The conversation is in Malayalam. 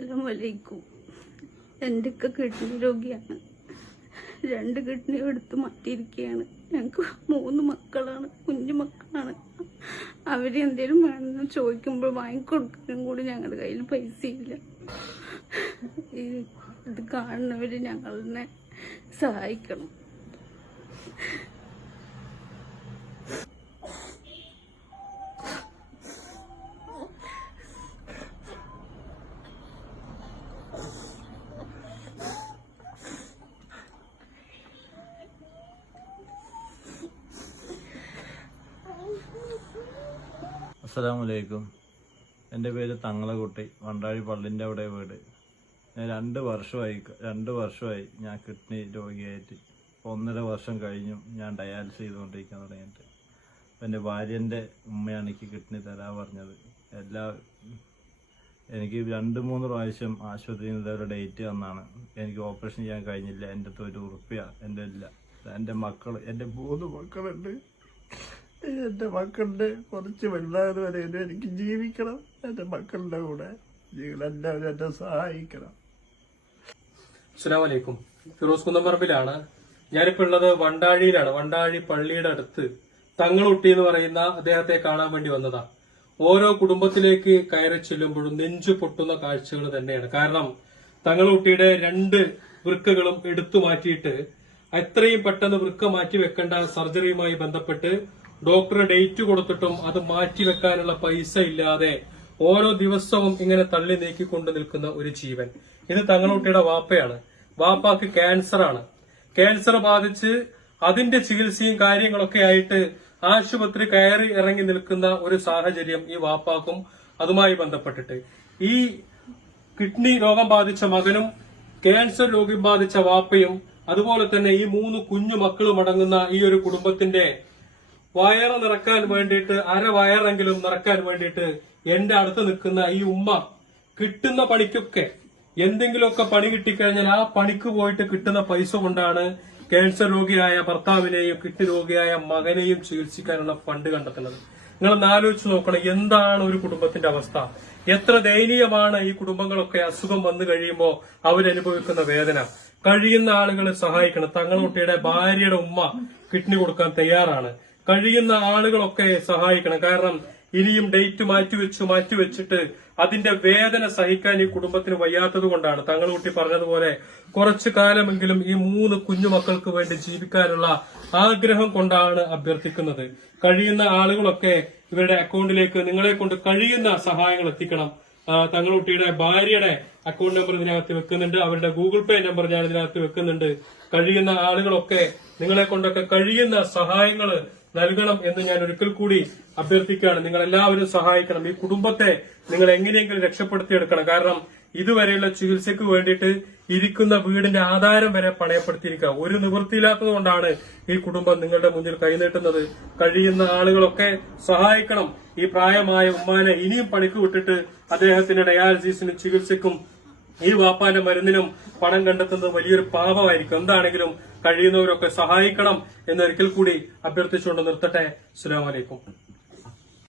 അസ്സലാമലൈക്കും. എൻ്റെ കിഡ്നി രോഗിയാണ്. 2 കിഡ്നി എടുത്ത് മാറ്റിയിരിക്കുകയാണ്. ഞങ്ങൾക്ക് 3 മക്കളാണ്, കുഞ്ഞു മക്കളാണ്. അവരെന്തേലും വേണമെന്ന് ചോദിക്കുമ്പോൾ വാങ്ങിക്കൊടുക്കാനും കൂടി ഞങ്ങളുടെ കയ്യിൽ പൈസയില്ല. ഇത് കാണുന്നവർ ഞങ്ങളെ സഹായിക്കണം. അസ്സലാമലൈക്കും. എൻ്റെ പേര് തങ്ങളക്കുട്ടി, വണ്ടാഴി പള്ളിൻ്റെ അവിടെ വീട്. ഞാൻ 2 വർഷമായി ഞാൻ കിഡ്നി രോഗിയായിട്ട്. 1.5 വർഷം കഴിഞ്ഞു ഞാൻ ഡയാലിസിസ് ചെയ്തുകൊണ്ടിരിക്കാൻ തുടങ്ങിയിട്ട്. അപ്പം എൻ്റെ ഭാര്യൻ്റെ ഉമ്മയാണ് എനിക്ക് കിഡ്നി തരാൻ പറഞ്ഞത്. എനിക്ക് 2-3 പ്രാവശ്യം ആശുപത്രിയിൽ നിന്ന് ഒരു ഡേറ്റ് തന്നാണ്. എനിക്ക് ഓപ്പറേഷൻ ചെയ്യാൻ കഴിഞ്ഞില്ല. എൻ്റെ 1 ഉറുപ്പ്യ എൻ്റെ ഇല്ല. എൻ്റെ 3 മക്കളുണ്ട്. എൻ്റെ മക്കളുടെ കുറച്ച് വലുതായത് വരെ എനിക്ക് ജീവിക്കണം. എൻ്റെ മക്കളുടെ കൂടെ നിങ്ങളെല്ലാവരും എന്നെ സഹായിക്കണം. അസ്സലാമലൈക്കും. ഫിറോസ് കുന്നമ്പറമ്പിലാണ്. ഞാനിപ്പോൾ ഉള്ളത് വണ്ടാഴിയിലാണ്. വണ്ടാഴി പള്ളിയുടെ അടുത്ത് തങ്ങളുട്ടി എന്ന് പറയുന്ന അദ്ദേഹത്തെ കാണാൻ വേണ്ടി വന്നതാ. ഓരോ കുടുംബത്തിലേക്ക് കയറി ചെല്ലുമ്പോഴും നെഞ്ചു പൊട്ടുന്ന കാഴ്ചകൾ തന്നെയാണ്. കാരണം തങ്ങളുട്ടിയുടെ 2 വൃക്കകളും എടുത്തു മാറ്റിയിട്ട് എത്രയും പെട്ടെന്ന് വൃക്ക മാറ്റി വെക്കേണ്ട സർജറിയുമായി ബന്ധപ്പെട്ട് ഡോക്ടർ ഡേറ്റ് കൊടുത്തിട്ടും അത് മാറ്റിവെക്കാനുള്ള പൈസ ഇല്ലാതെ ഓരോ ദിവസവും ഇങ്ങനെ തള്ളി നീക്കിക്കൊണ്ട് നിൽക്കുന്ന ഒരു ജീവൻ. ഇത് തങ്ങളുട്ടിയുടെ വാപ്പയാണ്. വാപ്പാക്ക് ക്യാൻസറാണ്. ക്യാൻസർ ബാധിച്ച് അതിന്റെ ചികിത്സയും കാര്യങ്ങളൊക്കെ ആയിട്ട് ആശുപത്രി കയറി ഇറങ്ങി നിൽക്കുന്ന ഒരു സാഹചര്യം ഈ വാപ്പാക്കും അതുമായി ബന്ധപ്പെട്ടിട്ട് ഈ കിഡ്നി രോഗം ബാധിച്ച മകനും ക്യാൻസർ രോഗം ബാധിച്ച വാപ്പയും അതുപോലെ തന്നെ ഈ 3 കുഞ്ഞു മക്കളും അടങ്ങുന്ന ഈ ഒരു കുടുംബത്തിന്റെ വയറ് നിറക്കാൻ വേണ്ടിയിട്ട്, വയറെങ്കിലും നിറക്കാൻ വേണ്ടിയിട്ട് എന്റെ അടുത്ത് നിൽക്കുന്ന ഈ ഉമ്മ കിട്ടുന്ന പണിക്കൊക്കെ എന്തെങ്കിലുമൊക്കെ പണി കിട്ടിക്കഴിഞ്ഞാൽ ആ പണിക്ക് പോയിട്ട് കിട്ടുന്ന പൈസ കൊണ്ടാണ് ക്യാൻസർ രോഗിയായ ഭർത്താവിനെയും കിഡ്നി രോഗിയായ മകനെയും ചികിത്സിക്കാനുള്ള ഫണ്ട് കണ്ടെത്തുന്നത്. നിങ്ങളൊന്ന് ആലോചിച്ച് നോക്കണം, എന്താണ് ഒരു കുടുംബത്തിന്റെ അവസ്ഥ? എത്ര ദയനീയമാണ് ഈ കുടുംബങ്ങളൊക്കെ അസുഖം വന്നു കഴിയുമ്പോൾ അവരനുഭവിക്കുന്ന വേദന. കഴിയുന്ന ആളുകളെ സഹായിക്കണം. തങ്ങളുട്ടിയുടെ ഭാര്യയുടെ ഉമ്മ കിഡ്നി കൊടുക്കാൻ തയ്യാറാണ്. കഴിയുന്ന ആളുകളൊക്കെ സഹായിക്കണം. കാരണം ഇനിയും ഡേറ്റ് മാറ്റിവെച്ചിട്ട് അതിന്റെ വേദന സഹിക്കാൻ ഈ കുടുംബത്തിന് വയ്യാത്തത് കൊണ്ടാണ് തങ്ങളുട്ടി പറഞ്ഞതുപോലെ കുറച്ചു കാലമെങ്കിലും ഈ 3 കുഞ്ഞുമക്കൾക്ക് വേണ്ടി ജീവിക്കാനുള്ള ആഗ്രഹം കൊണ്ടാണ് അഭ്യർത്ഥിക്കുന്നത്. കഴിയുന്ന ആളുകളൊക്കെ ഇവരുടെ അക്കൗണ്ടിലേക്ക് നിങ്ങളെ കൊണ്ട് കഴിയുന്ന സഹായങ്ങൾ എത്തിക്കണം. തങ്ങളുട്ടിയുടെ ഭാര്യയുടെ അക്കൗണ്ട് നമ്പർ ഇതിനകത്ത് വെക്കുന്നുണ്ട്. അവരുടെ ഗൂഗിൾ പേ നമ്പർ ഞാൻ ഇതിനകത്ത് വെക്കുന്നുണ്ട്. കഴിയുന്ന ആളുകളൊക്കെ നിങ്ങളെ കൊണ്ടൊക്കെ കഴിയുന്ന സഹായങ്ങൾ നൽകണം എന്ന് ഞാൻ ഒരിക്കൽ കൂടി അഭ്യർത്ഥിക്കുകയാണ്. നിങ്ങൾ എല്ലാവരും സഹായിക്കണം. ഈ കുടുംബത്തെ നിങ്ങൾ എങ്ങനെയെങ്കിലും രക്ഷപ്പെടുത്തിയെടുക്കണം. കാരണം ഇതുവരെയുള്ള ചികിത്സയ്ക്ക് വേണ്ടിയിട്ട് ഇരിക്കുന്ന വീടിന്റെ ആധാരം വരെ പണയപ്പെടുത്തിയിരിക്കുക. ഒരു നിവൃത്തിയില്ലാത്തത് കൊണ്ടാണ് ഈ കുടുംബം നിങ്ങളുടെ മുന്നിൽ കൈനീട്ടുന്നത്. കഴിയുന്ന ആളുകളൊക്കെ സഹായിക്കണം. ഈ പ്രായമായ ഉമ്മാനെ ഇനിയും പണിക്ക് വിട്ടിട്ട് അദ്ദേഹത്തിന്റെ ഡയാലിസിസിനും ചികിത്സയ്ക്കും ഈ വാപ്പാന്റെ മരുന്നിനും പണം കണ്ടെത്തുന്നത് വലിയൊരു പാപമായിരിക്കും. എന്താണെങ്കിലും കഴിയുന്നവരൊക്കെ സഹായിക്കണം എന്നൊരിക്കൽ കൂടി അഭ്യർത്ഥിച്ചുകൊണ്ട് നിർത്തട്ടെ. അസ്സലാമു അലൈക്കും.